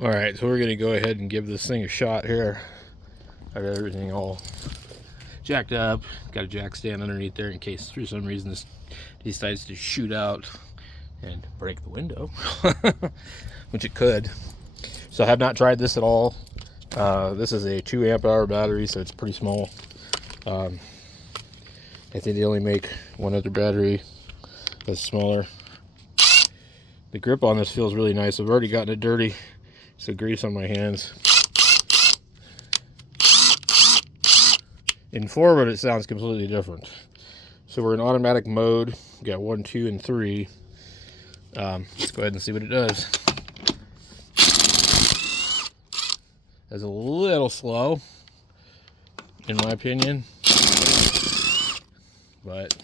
Alright, so we're going to go ahead and give this thing a shot here. I've got everything all jacked up. Got a jack stand underneath there in case for some reason this decides to shoot out and break the window, which it could. So I have not tried this at all. This is a 2 amp hour battery, so it's pretty small. I think they only make one other battery that's smaller. The grip on this feels really nice. I've already gotten it dirty, so grease on my hands. In forward, it sounds completely different. So we're in automatic mode. We got 1, 2, and 3. Let's go ahead and see what it does. It's a little slow, in my opinion, but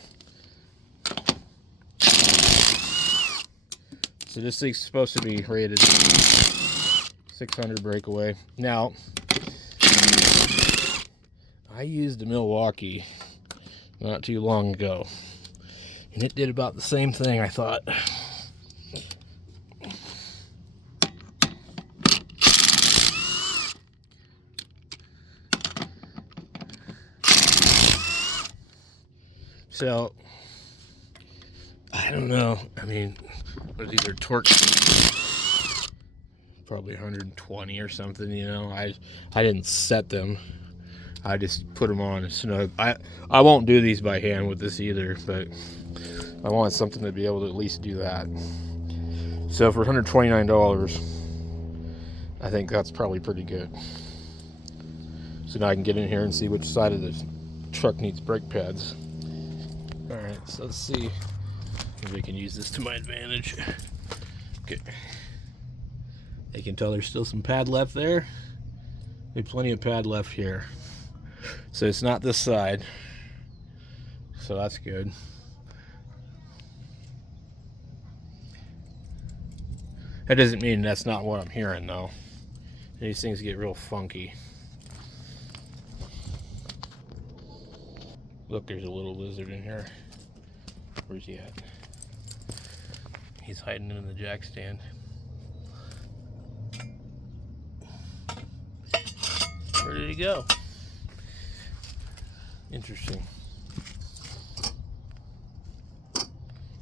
so this thing's supposed to be rated 600 breakaway. Now, I used a Milwaukee not too long ago, and it did about the same thing, I thought. So, I don't know. I mean, what are these? Are torque probably 120 or something, you know. I didn't set them. I just put them on snug. I won't do these by hand with this either, but I want something to be able to at least do that. So for $129, I think that's probably pretty good. So now I can get in here and see which side of the truck needs brake pads. Alright, so let's see if we can use this to my advantage. Okay. You can tell there's still some pad left there. There's plenty of pad left here. So it's not this side. So that's good. That doesn't mean that's not what I'm hearing though. These things get real funky. Look, there's a little lizard in here. Where's he at? He's hiding in the jack stand. Where did he go? Interesting.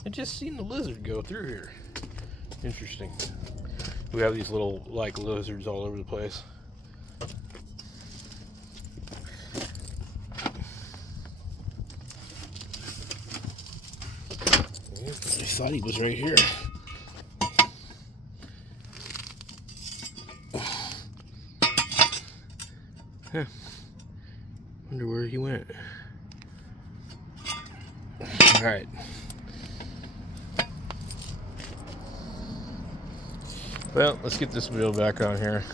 I just seen the lizard go through here. Interesting. We have these little like lizards all over the place. I thought he was right here. Huh. Wonder where he went. Alright. Well, let's get this wheel back on here.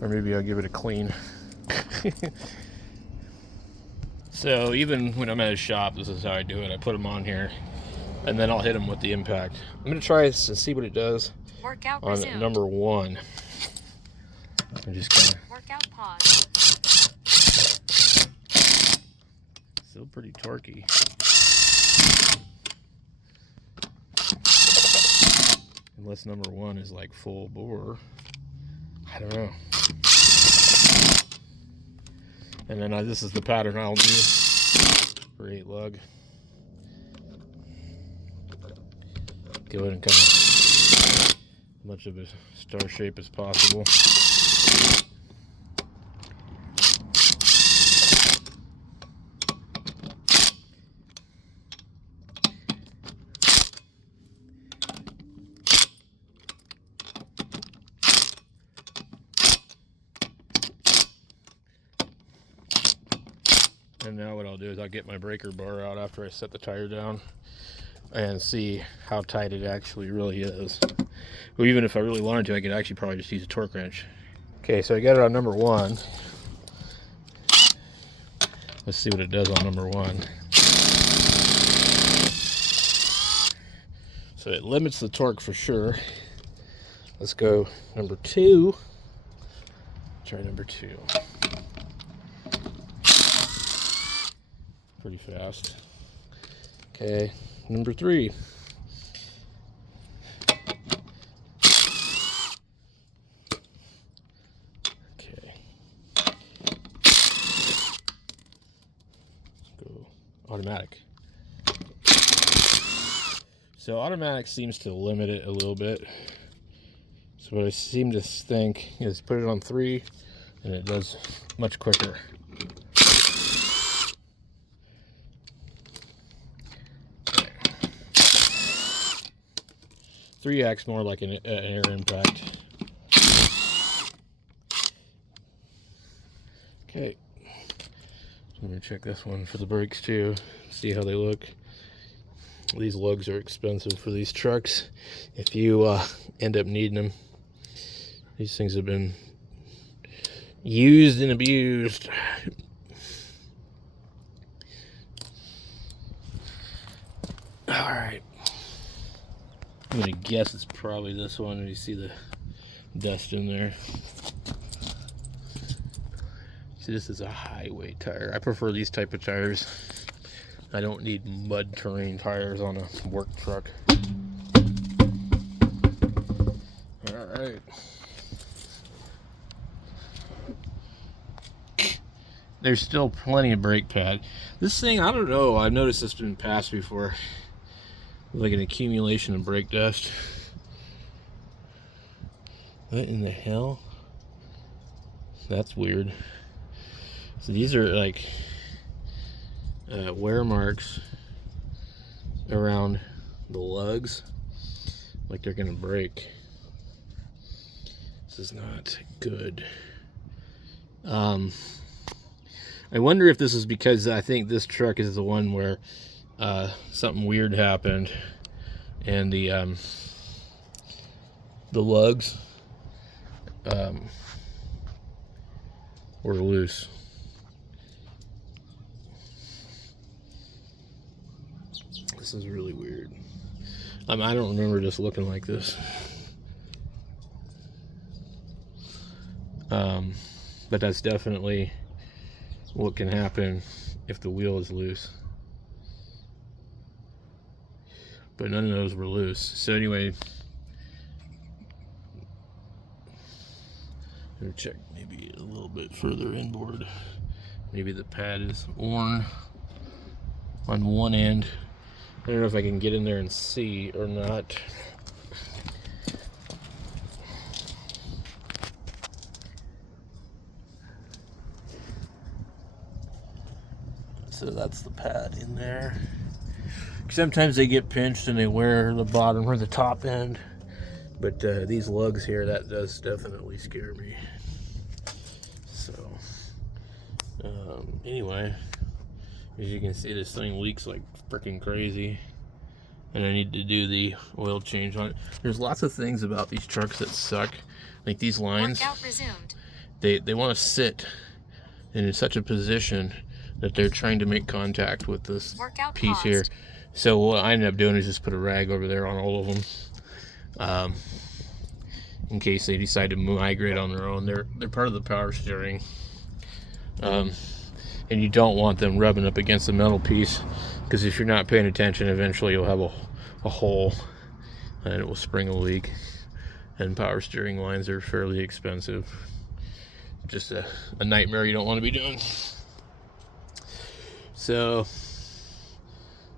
Or maybe I'll give it a clean. So even when I'm at a shop, this is how I do it. I put them on here, and then I'll hit them with the impact. I'm going to try this and see what it does Workout on resumed. number 1. I'm just kind of... Workout pause. Still pretty torquey. Unless number 1 is like full bore. I don't know. And then this is the pattern I'll do for 8 lug. Go ahead and kind of much of a star shape as possible. And now what I'll do is I'll get my breaker bar out after I set the tire down and see how tight it actually really is. Well, even if I really wanted to, I could actually probably just use a torque wrench. Okay, so I got it on number 1. Let's see what it does on number 1. So it limits the torque for sure. Let's go number 2. Try number 2. Pretty fast. Okay, number 3. automatic. So automatic seems to limit it a little bit. So what I seem to think is put it on 3 and it does much quicker. Three acts more like an air impact. Okay, I'm gonna check this one for the brakes too, see how they look. These lugs are expensive for these trucks. If you end up needing them, these things have been used and abused. All right, I'm gonna guess it's probably this one. You see the dust in there. See, this is a highway tire. I prefer these type of tires. I don't need mud terrain tires on a work truck. All right. There's still plenty of brake pad. This thing, I don't know. I've noticed this been passed before. Like an accumulation of brake dust. What in the hell? That's weird. So these are like wear marks around the lugs, like they're gonna break. This is not good. I wonder if this is because I think this truck is the one where something weird happened and the lugs were loose. This is really weird. I don't remember this looking like this. But that's definitely what can happen if the wheel is loose. But none of those were loose. So anyway, let me check maybe a little bit further inboard. Maybe the pad is worn on one end. I don't know if I can get in there and see or not. So that's the pad in there. Sometimes they get pinched and they wear the bottom or the top end. But these lugs here, that does definitely scare me. So, anyway, as you can see, this thing leaks like freaking crazy. And I need to do the oil change on it. There's lots of things about these trucks that suck. Like these lines, they want to sit in such a position that they're trying to make contact with this piece here. So what I ended up doing is just put a rag over there on all of them, in case they decide to migrate on their own. They're part of the power steering, and you don't want them rubbing up against the metal piece, because if you're not paying attention, eventually you'll have a hole, and it will spring a leak. And power steering lines are fairly expensive. Just a nightmare you don't want to be doing. So,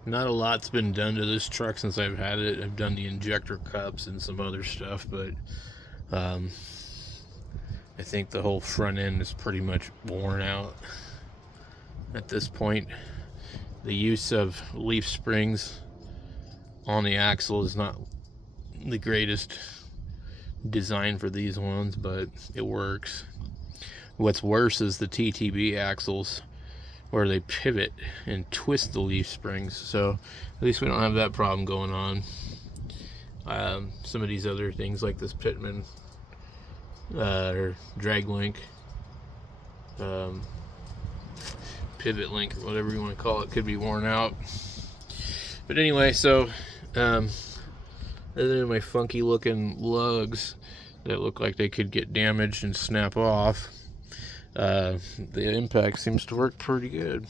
not a lot's been done to this truck since I've had it. I've done the injector cups and some other stuff, but I think the whole front end is pretty much worn out at this point. The use of leaf springs on the axle is not the greatest design for these ones, but it works. What's worse is the TTB axles, where they pivot and twist the leaf springs. So at least we don't have that problem going on. Some of these other things like this Pitman or drag link, pivot link, or whatever you want to call it, could be worn out. But anyway, so other than my funky looking lugs that look like they could get damaged and snap off, the impact seems to work pretty good.